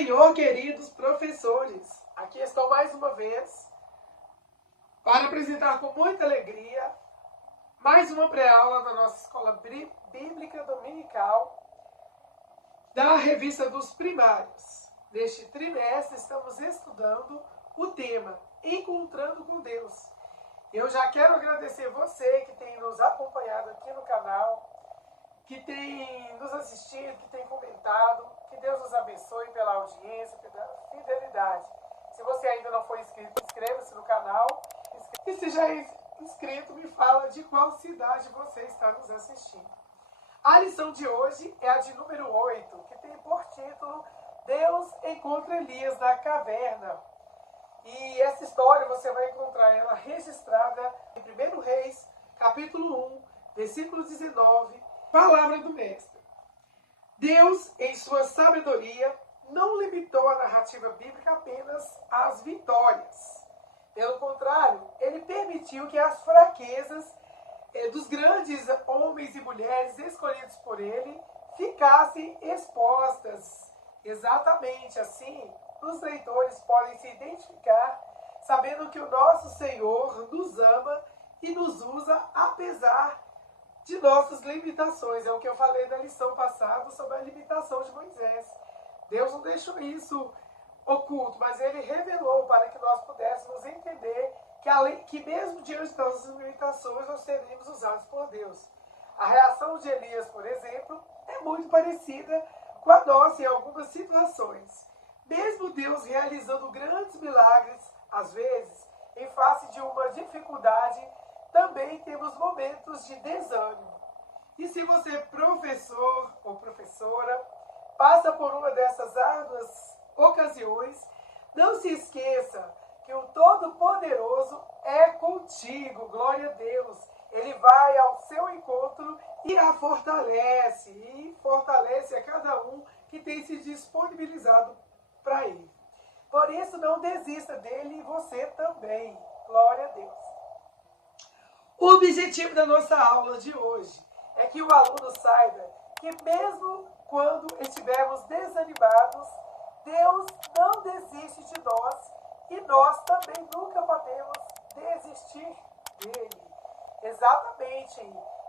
Senhor, queridos professores, aqui estou mais uma vez para apresentar com muita alegria mais uma pré-aula da nossa Escola Bíblica Dominical da Revista dos Primários. Neste trimestre estamos estudando o tema Encontrando com Deus. Eu já quero agradecer você que tem nos acompanhado aqui no canal, que tem nos assistido, que tem comentado. Que Deus nos abençoe pela audiência, pela fidelidade. Se você ainda não foi inscrito, inscreva-se no canal. E se já é inscrito, me fala de qual cidade você está nos assistindo. A lição de hoje é a de número 8, que tem por título Deus encontra Elias na caverna. E essa história você vai encontrar ela registrada em 1 Reis, capítulo 1, versículo 19, palavra do mestre. Deus, em sua sabedoria, não limitou a narrativa bíblica apenas às vitórias. Pelo contrário, ele permitiu que as fraquezas dos grandes homens e mulheres escolhidos por ele ficassem expostas. Exatamente assim, os leitores podem se identificar, sabendo que o nosso Senhor nos ama e nos usa apesar de nossas limitações. É o que eu falei na lição passada sobre a limitação de Moisés. Deus não deixou isso oculto, mas ele revelou para que nós pudéssemos entender que mesmo diante das nossas limitações, nós seríamos usados por Deus. A reação de Elias, por exemplo, é muito parecida com a nossa em algumas situações. Mesmo Deus realizando grandes milagres, às vezes, em face de uma dificuldade, também temos momentos de desânimo. E se você, professor ou professora, passa por uma dessas árduas ocasiões, não se esqueça que o Todo-Poderoso é contigo, glória a Deus. Ele vai ao seu encontro e a fortalece, e fortalece a cada um que tem se disponibilizado para ele. Por isso, não desista dele e você também, glória a Deus. O objetivo da nossa aula de hoje é que o aluno saiba que mesmo quando estivermos desanimados, Deus não desiste de nós e nós também nunca podemos desistir dele. Exatamente,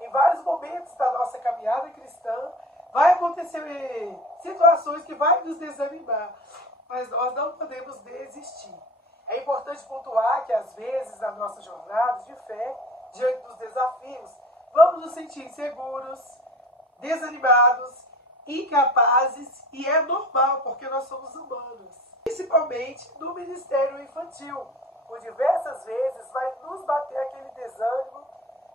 em vários momentos da nossa caminhada cristã, vai acontecer situações que vai nos desanimar, mas nós não podemos desistir. É importante pontuar que às vezes na nossa jornada de fé, diante dos desafios, vamos nos sentir inseguros, desanimados, incapazes, e é normal, porque nós somos humanos. Principalmente no ministério infantil. Por diversas vezes vai nos bater aquele desânimo,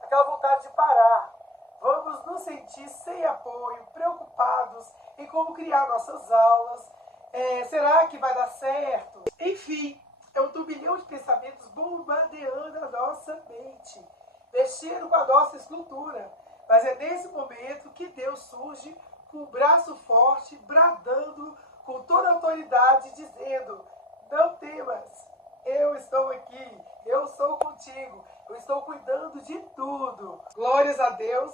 aquela vontade de parar. Vamos nos sentir sem apoio, preocupados em como criar nossas aulas. Será que vai dar certo? Enfim, é um turbilhão de pensamentos bombardeando a nossa mente, mexendo com a nossa estrutura. Mas é nesse momento que Deus surge com o braço forte, bradando com toda a autoridade, dizendo: não temas, eu estou aqui, eu sou contigo, eu estou cuidando de tudo. Glórias a Deus,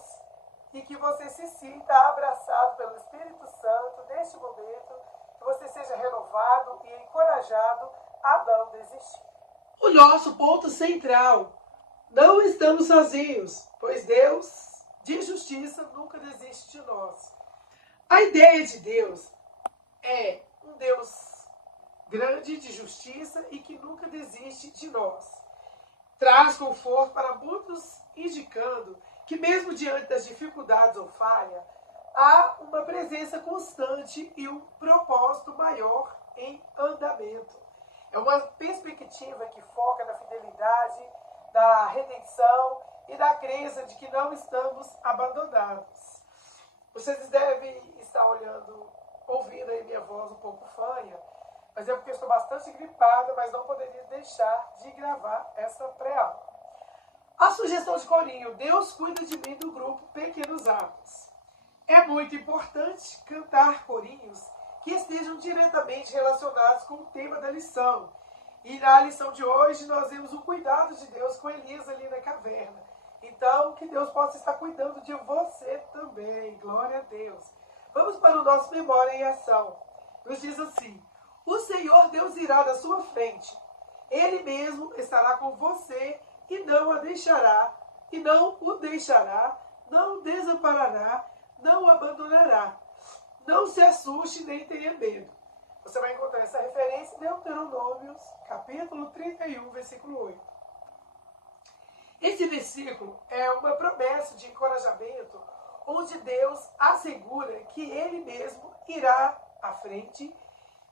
e que você se sinta abraçado pelo Espírito Santo neste momento, que você seja renovado e encorajado a não desistir. O nosso ponto central: não estamos sozinhos, pois Deus de justiça nunca desiste de nós. A ideia de Deus é um Deus grande de justiça e que nunca desiste de nós. Traz conforto para muitos, indicando que mesmo diante das dificuldades ou falha, há uma presença constante e um propósito maior em andamento. É uma perspectiva que foca na fidelidade, da redenção e da crença de que não estamos abandonados. Vocês devem estar ouvindo aí minha voz um pouco fanha, mas é porque eu estou bastante gripada, mas não poderia deixar de gravar essa pré-aula. A sugestão de corinho: Deus cuida de mim, do grupo Pequenos Atos. É muito importante cantar corinhos que estejam diretamente relacionados com o tema da lição. E na lição de hoje nós vemos o cuidado de Deus com Elias ali na caverna. Então, que Deus possa estar cuidando de você também. Glória a Deus. Vamos para o nosso Memória em Ação. nos diz assim: o Senhor Deus irá da sua frente. Ele mesmo estará com você e não o deixará, não o desamparará, não o abandonará. Não se assuste nem tenha medo. Você vai encontrar essa referência em Deuteronômios, capítulo 31, versículo 8. Esse versículo é uma promessa de encorajamento, onde Deus assegura que Ele mesmo irá à frente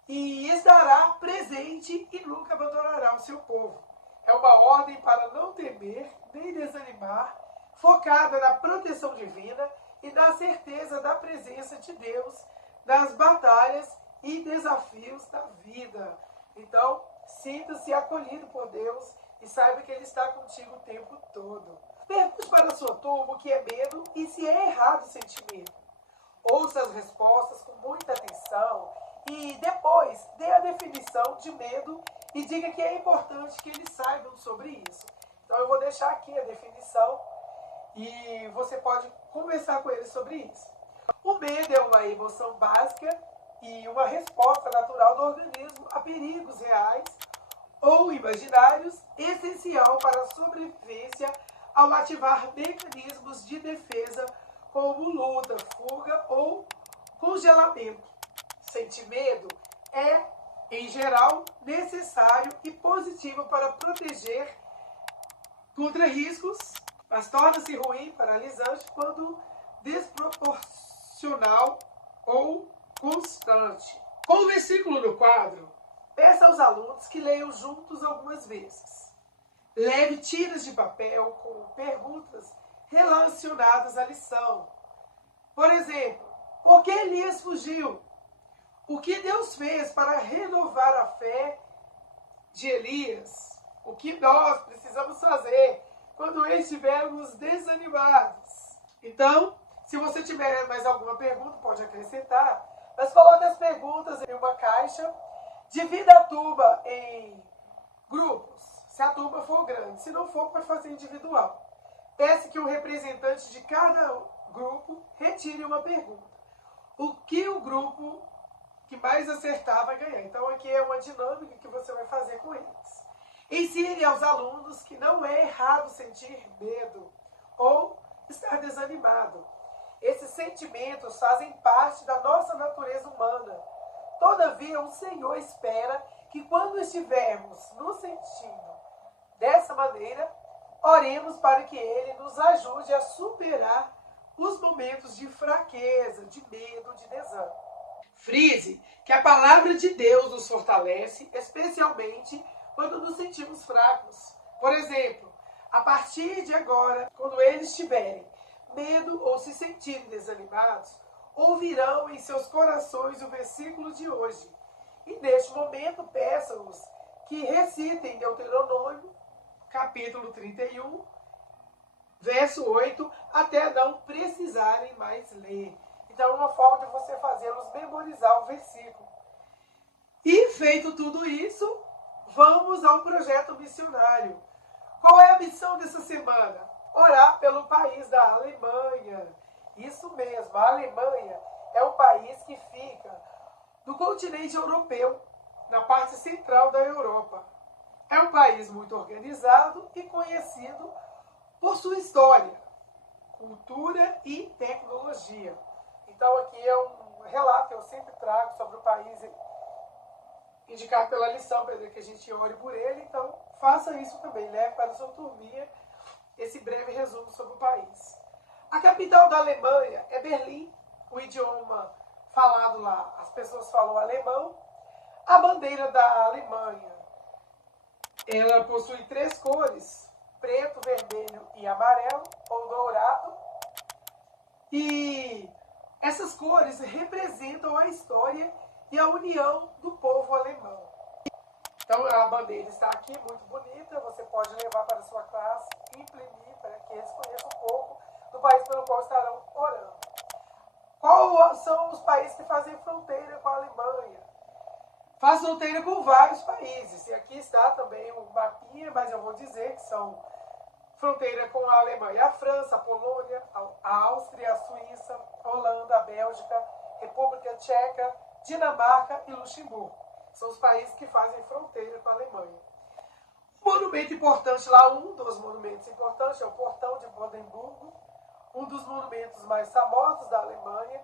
e estará presente e nunca abandonará o seu povo. É uma ordem para não temer nem desanimar, focada na proteção divina e na certeza da presença de Deus nas batalhas e desafios da vida. Então, sinta-se acolhido por Deus e saiba que Ele está contigo o tempo todo. Pergunte para a sua turma o que é medo e se é errado sentir medo. Ouça as respostas com muita atenção e depois dê a definição de medo e diga que é importante que eles saibam sobre isso. Então eu vou deixar aqui a definição e você pode conversar com eles sobre isso. O medo é uma emoção básica e uma resposta natural do organismo a perigos reais ou imaginários, essencial para a sobrevivência ao ativar mecanismos de defesa como luta, fuga ou congelamento. Sentir medo é, em geral, necessário e positivo para proteger contra riscos, mas torna-se ruim, paralisante, quando desproporcional ou constante. Com o versículo no quadro, peça aos alunos que leiam juntos algumas vezes. Leve tiras de papel com perguntas relacionadas à lição. Por exemplo, por que Elias fugiu? O que Deus fez para renovar a fé de Elias? O que nós precisamos fazer quando estivermos desanimados? Então, se você tiver mais alguma pergunta, pode acrescentar, mas coloque as perguntas em uma caixa, divida a turma em grupos, se a turma for grande. Se não for, pode fazer individual. Peça que o representante de cada grupo retire uma pergunta. O que o grupo que mais acertar vai ganhar. Então aqui é uma dinâmica que você vai fazer com eles. Ensine aos alunos que não é errado sentir medo ou estar desanimado. Esses sentimentos fazem parte da nossa natureza humana. Todavia, o Senhor espera que quando estivermos nos sentindo dessa maneira, oremos para que Ele nos ajude a superar os momentos de fraqueza, de medo, de desânimo. Frise que a palavra de Deus nos fortalece, especialmente quando nos sentimos fracos. Por exemplo, a partir de agora, quando eles tiverem medo ou se sentirem desanimados, ouvirão em seus corações o versículo de hoje. E neste momento, peça-os que recitem Deuteronômio, capítulo 31, verso 8, até não precisarem mais ler. Então, é uma forma de você fazê-los memorizar o versículo. E feito tudo isso, vamos ao projeto missionário. Qual é a missão dessa semana? Orar pelo país da Alemanha. Isso mesmo, a Alemanha é um país que fica no continente europeu, na parte central da Europa. É um país muito organizado e conhecido por sua história, cultura e tecnologia. Então aqui é um relato que eu sempre trago sobre o país indicado pela lição, para que a gente ore por ele. Então faça isso também, leve para a sua turminha esse breve resumo sobre o país. A capital da Alemanha é Berlim, o idioma falado lá, as pessoas falam alemão. A bandeira da Alemanha, ela possui 3 cores, preto, vermelho e amarelo, ou dourado. E essas cores representam a história e a união do povo alemão. Então a bandeira está aqui, muito bonita, você pode levar para a sua classe e imprimir para que eles conheçam um pouco do país pelo qual estarão orando. Quais são os países que fazem fronteira com a Alemanha? Faz fronteira com vários países. E aqui está também um mapinha, mas eu vou dizer que são fronteira com a Alemanha, a França, a Polônia, a Áustria, a Suíça, a Holanda, a Bélgica, República Tcheca, Dinamarca e Luxemburgo. São os países que fazem fronteira com a Alemanha. Um monumento importante lá, um dos monumentos importantes, é o Portão de Brandenburgo, um dos monumentos mais famosos da Alemanha.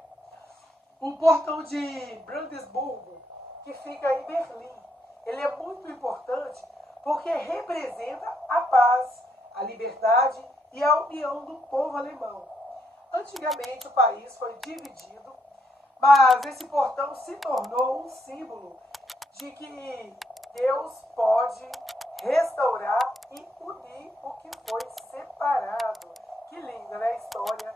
O Portão de Brandenburgo, que fica em Berlim. Ele é muito importante porque representa a paz, a liberdade e a união do povo alemão. Antigamente o país foi dividido, mas esse portão se tornou um símbolo de que Deus pode restaurar e unir o que foi separado. Que linda, né, a história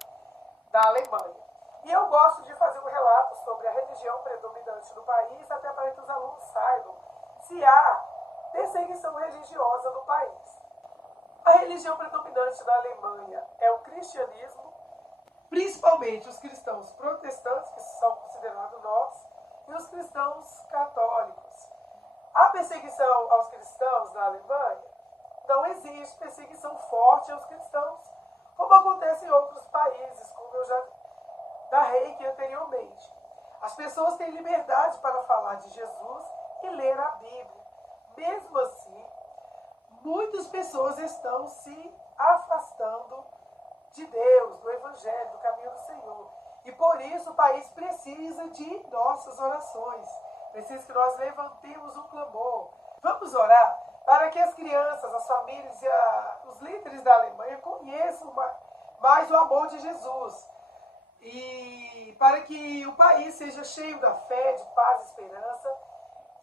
da Alemanha. E eu gosto de fazer um relato sobre a religião predominante no país, até para que os alunos saibam se há perseguição religiosa no país. A religião predominante na Alemanha é o cristianismo, principalmente os cristãos protestantes, que são considerados nós, e os cristãos católicos. A perseguição aos cristãos na Alemanha não existe perseguição forte aos cristãos, como acontece em outros países, como eu já narrei aqui anteriormente. As pessoas têm liberdade para falar de Jesus e ler a Bíblia. Mesmo assim, muitas pessoas estão se afastando de Deus, do Evangelho, do caminho do Senhor. E por isso o país precisa de nossas orações. Precisa que nós levantemos um clamor. Vamos orar para que as crianças, as famílias e os líderes da Alemanha conheçam mais o amor de Jesus. E para que o país seja cheio da fé, de paz e esperança.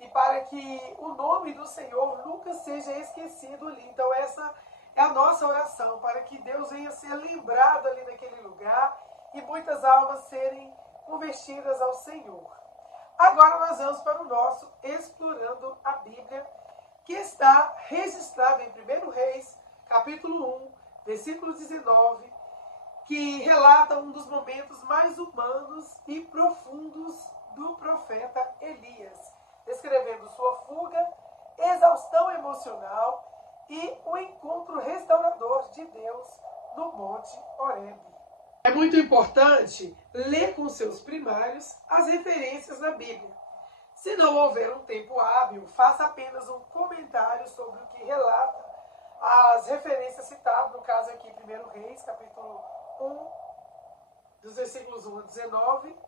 E para que o nome do Senhor nunca seja esquecido ali. Então essa é a nossa oração, para que Deus venha ser lembrado ali naquele lugar e muitas almas serem convertidas ao Senhor. Agora nós vamos para o nosso Explorando a Bíblia, que está registrado em 1 Reis, capítulo 1, versículo 19, que relata um dos momentos mais humanos e profundos do profeta Elias, descrevendo sua fuga, exaustão emocional e o encontro restaurador de Deus no Monte Horebe. É muito importante ler com seus primários as referências da Bíblia. Se não houver um tempo hábil, faça apenas um comentário sobre o que relata as referências citadas, no caso aqui, 1 Reis, capítulo 1, dos versículos 1 a 19.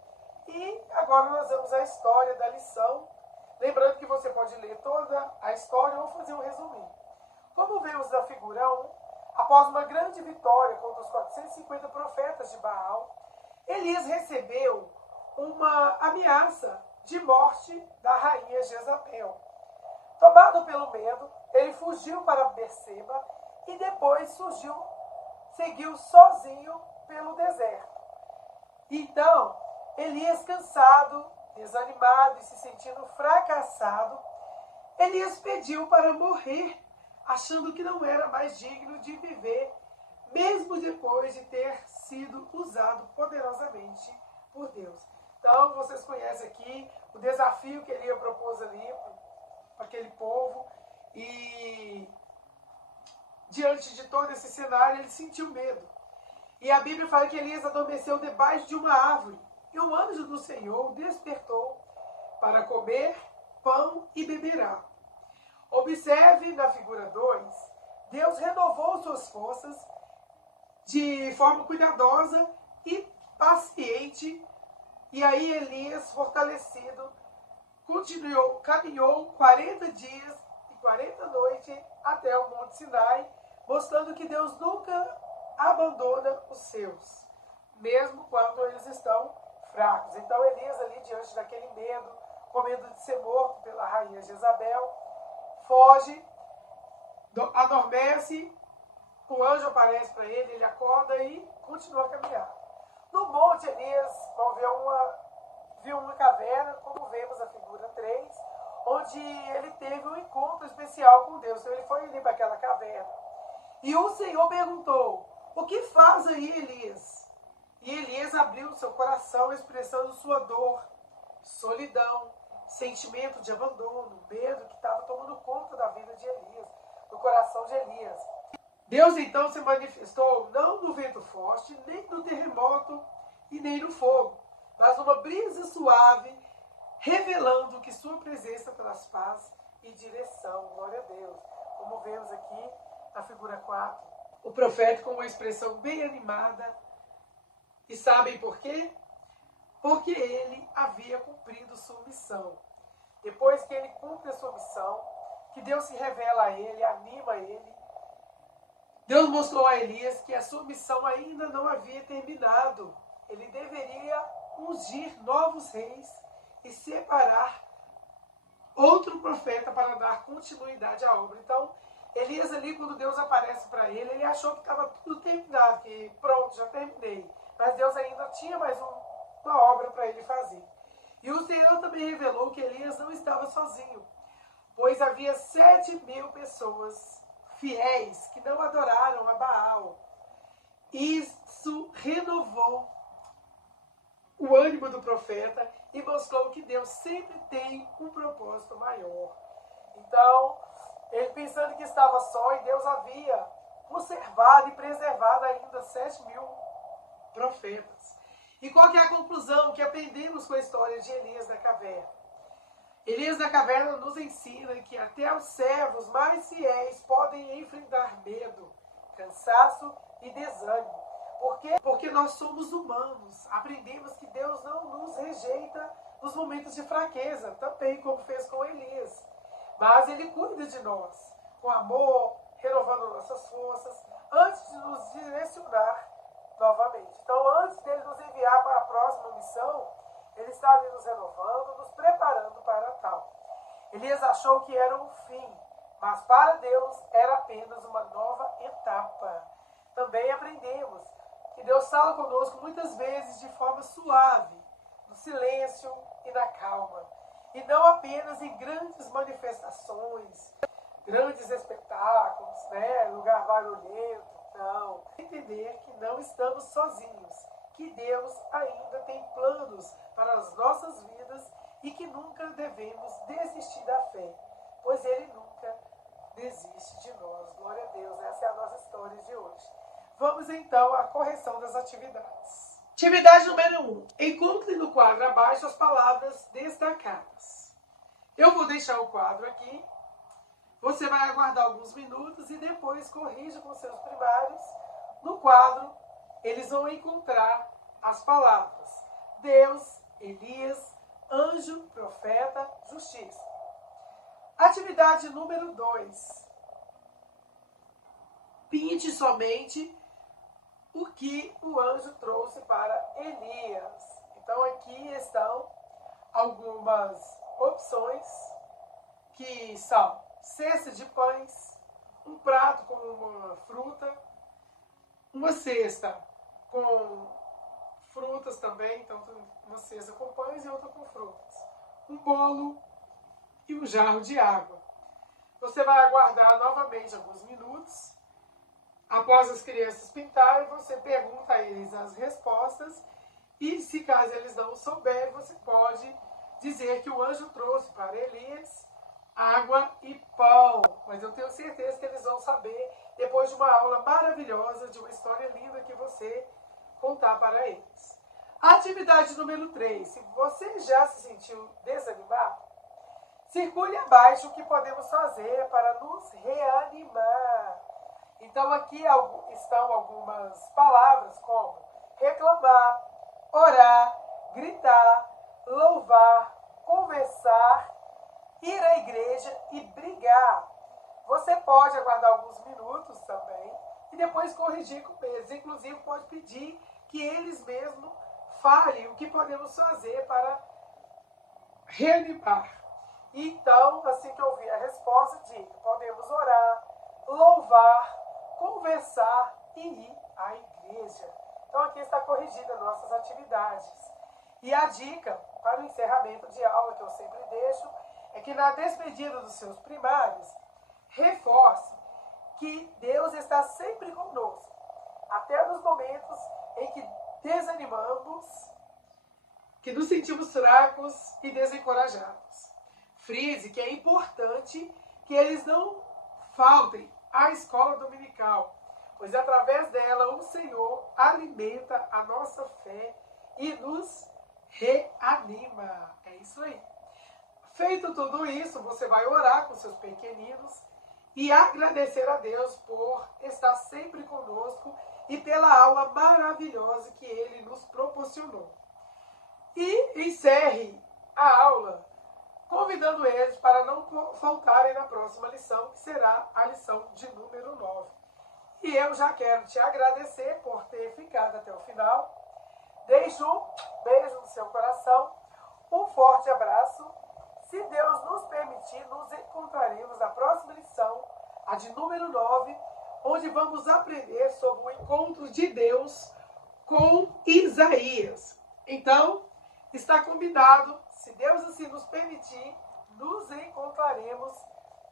E agora nós vamos à história da lição. Lembrando que você pode ler toda a história ou fazer um resuminho. Como vemos na figura 1, após uma grande vitória contra os 450 profetas de Baal, Elias recebeu uma ameaça de morte da rainha Jezabel. Tomado pelo medo, ele fugiu para Berseba e depois seguiu sozinho pelo deserto. Então, Elias, cansado, desanimado e se sentindo fracassado, Elias pediu para morrer, achando que não era mais digno de viver, mesmo depois de ter sido usado poderosamente por Deus. Então, vocês conhecem aqui o desafio que Elias propôs ali para aquele povo. E diante de todo esse cenário, ele sentiu medo. E a Bíblia fala que Elias adormeceu debaixo de uma árvore. E o anjo do Senhor o despertou para comer pão e beber água. Observe na figura 2, Deus renovou suas forças de forma cuidadosa e paciente. E aí Elias, fortalecido, caminhou 40 dias e 40 noites até o Monte Sinai, mostrando que Deus nunca abandona os seus, mesmo quando eles estão fracos. Então Elias, ali diante daquele medo, com medo de ser morto pela rainha Jezabel, foge, adormece, o anjo aparece para ele, ele acorda e continua a caminhar. No monte, Elias viu uma caverna, como vemos na figura 3, onde ele teve um encontro especial com Deus. Então ele foi ali para aquela caverna. E o Senhor perguntou: o que faz aí, Elias? E Elias abriu seu coração, expressando sua dor, solidão, sentimento de abandono, medo que estava tomando conta da vida de Elias, do coração de Elias. Deus então se manifestou não no vento forte, nem no terremoto e nem no fogo, mas numa brisa suave revelando que sua presença traz paz e direção. Glória a Deus. Como vemos aqui na figura 4, o profeta com uma expressão bem animada. E sabem por quê? Porque ele havia cumprido sua missão. Depois que ele cumpre a sua missão, que Deus se revela a ele, anima ele, Deus mostrou a Elias que a sua missão ainda não havia terminado. Ele deveria ungir novos reis e separar outro profeta para dar continuidade à obra. Então, Elias ali, quando Deus aparece para ele, ele achou que estava tudo terminado, que pronto, já terminei. Mas Deus ainda tinha mais uma obra para ele fazer. E o Senhor também revelou que Elias não estava sozinho, pois havia 7.000 pessoas fiéis que não adoraram a Baal. Isso renovou o ânimo do profeta e mostrou que Deus sempre tem um propósito maior. Então, ele pensando que estava só, e Deus havia conservado e preservado ainda 7.000 profetas. E qual que é a conclusão que aprendemos com a história de Elias da caverna? Elias da caverna nos ensina que até os servos mais fiéis podem enfrentar medo, cansaço e desânimo. Por quê? Porque nós somos humanos. Aprendemos que Deus não nos rejeita nos momentos de fraqueza, também como fez com Elias. Mas Ele cuida de nós, com amor, renovando nossas forças, antes de nos direcionar novamente. Então, antes dele nos enviar para a próxima missão, ele está ali nos renovando, nos preparando para tal. Elias achou que era um fim, mas para Deus era apenas uma nova etapa. Também aprendemos que Deus fala conosco muitas vezes de forma suave, no silêncio e na calma. E não apenas em grandes manifestações, grandes espetáculos, lugar barulhento. Não. Entender que não estamos sozinhos, que Deus ainda tem planos para as nossas vidas e que nunca devemos desistir da fé, pois Ele nunca desiste de nós. Glória a Deus, essa é a nossa história de hoje. Vamos então à correção das atividades. Atividade número 1. Encontre no quadro abaixo as palavras destacadas. Eu vou deixar o quadro aqui. Você vai aguardar alguns minutos e depois corrija com seus primários. No quadro, eles vão encontrar as palavras Deus, Elias, anjo, profeta, justiça. Atividade número 2. Pinte somente o que o anjo trouxe para Elias. Então aqui estão algumas opções que são cesta de pães, um prato com uma fruta, uma cesta com frutas também, então uma cesta com pães e outra com frutas, um bolo e um jarro de água. Você vai aguardar novamente alguns minutos. Após as crianças pintarem, você pergunta a eles as respostas e, se caso eles não souberem, você pode dizer que o anjo trouxe para Elias água e pão. Mas eu tenho certeza que eles vão saber depois de uma aula maravilhosa, de uma história linda que você contar para eles. Atividade número 3. Se você já se sentiu desanimado, circule abaixo o que podemos fazer para nos reanimar. Então aqui estão algumas palavras como reclamar, orar, gritar, louvar, conversar, ir à igreja e brigar. Você pode aguardar alguns minutos também e depois corrigir com eles. Inclusive pode pedir que eles mesmos falem o que podemos fazer para reanimar. Então, assim que eu ouvir a resposta, diga: podemos orar, louvar, conversar e ir à igreja. Então aqui está corrigida nossas atividades. E a dica para o encerramento de aula que eu sempre deixo é que na despedida dos seus primários, reforce que Deus está sempre conosco, até nos momentos em que desanimamos, que nos sentimos fracos e desencorajados. Frise que é importante que eles não faltem à escola dominical, pois através dela o Senhor alimenta a nossa fé e nos reanima. É isso aí. Feito tudo isso, você vai orar com seus pequeninos e agradecer a Deus por estar sempre conosco e pela aula maravilhosa que Ele nos proporcionou. E encerre a aula convidando eles para não faltarem na próxima lição, que será a lição de número 9. E eu já quero te agradecer por ter ficado até o final. Deixo um beijo no seu coração, um forte abraço. Se Deus nos permitir, nos encontraremos na próxima lição, a de número 9, onde vamos aprender sobre o encontro de Deus com Isaías. Então, está convidado, se Deus assim nos permitir, nos encontraremos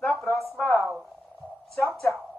na próxima aula. Tchau, tchau!